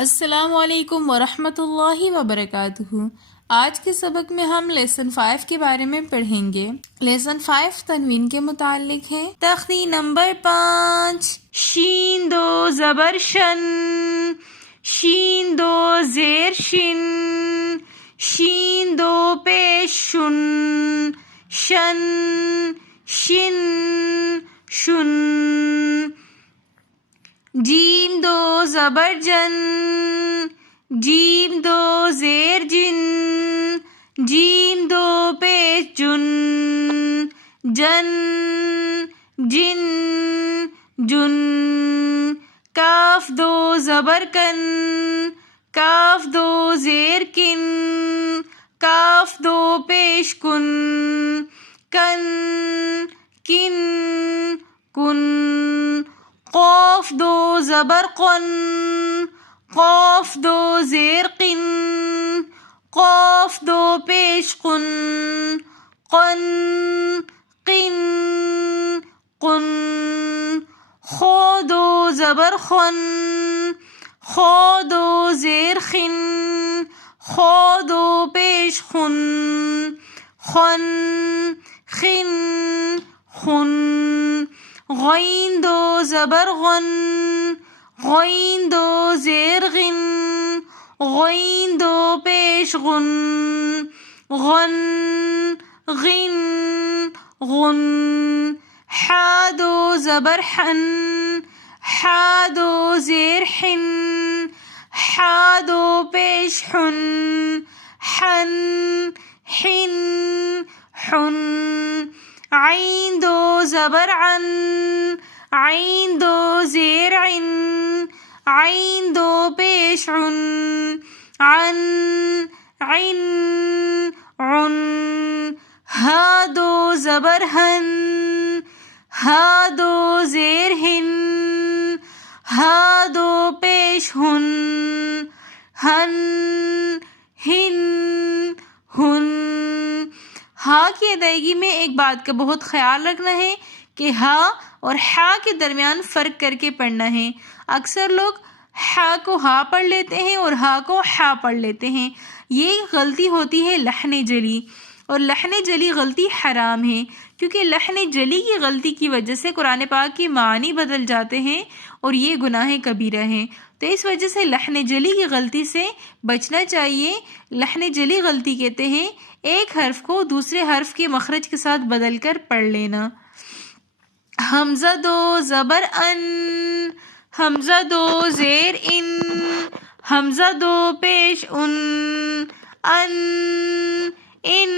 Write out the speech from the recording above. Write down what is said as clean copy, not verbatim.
السلام علیکم ورحمۃ اللہ وبرکاتہ۔ آج کے سبق میں ہم لیسن 5 کے بارے میں پڑھیں گے۔ لیسن 5 تنوین کے متعلق ہے۔ تختی نمبر 5، شین دو زبر شن، شین دو زیر شن، شین دو پیش شن، شن شن شن، جیم دو زبر جن، جیم دو زیر جن، جیم دو پیش جن، جن جن جن، کاف دو زبر کن، کاف دو زیر کن، کاف دو پیش کن، کن کن کن، قاف دو زبر قن، قاف دو زیر قن، قاف دو پیش قن، قن قن قن، خا دو زبر خن، خا دو زیر خن، خا دو پیش خن، خن خن خن، غین دو زبر غن، غین دو زیر غن، غین دو پیش غن، غن غن غن، حا دو زبر حن، حا دو زیر حن، حا دو پیش حن، حن حن حن، عین دو زبر عن، عین دو زیر عن، عین دو پیش عن، عن عن عن، ہا دو زبر ہن، ہا دو زیر ہن، ہا دو پیش ہن، ہن ہن ہن۔ ہا کی ادائیگی میں ایک بات کا بہت خیال رکھنا ہے کہ ہا اور حا کے درمیان فرق کر کے پڑھنا ہے۔ اکثر لوگ حا کو ہا پڑھ لیتے ہیں اور ہا کو حا پڑھ لیتے ہیں، یہ غلطی ہوتی ہے لحن جلی، اور لحن جلی غلطی حرام ہے، کیونکہ لحن جلی کی غلطی کی وجہ سے قرآن پاک کے معنی بدل جاتے ہیں اور یہ گناہ کبیرہ ہیں۔ تو اس وجہ سے لحن جلی کی غلطی سے بچنا چاہیے۔ لحن جلی غلطی کہتے ہیں ایک حرف کو دوسرے حرف کے مخرج کے ساتھ بدل کر پڑھ لینا۔ حمزہ دو زبر ان، حمزہ دو زیر ان، حمزہ دو پیش ان، ان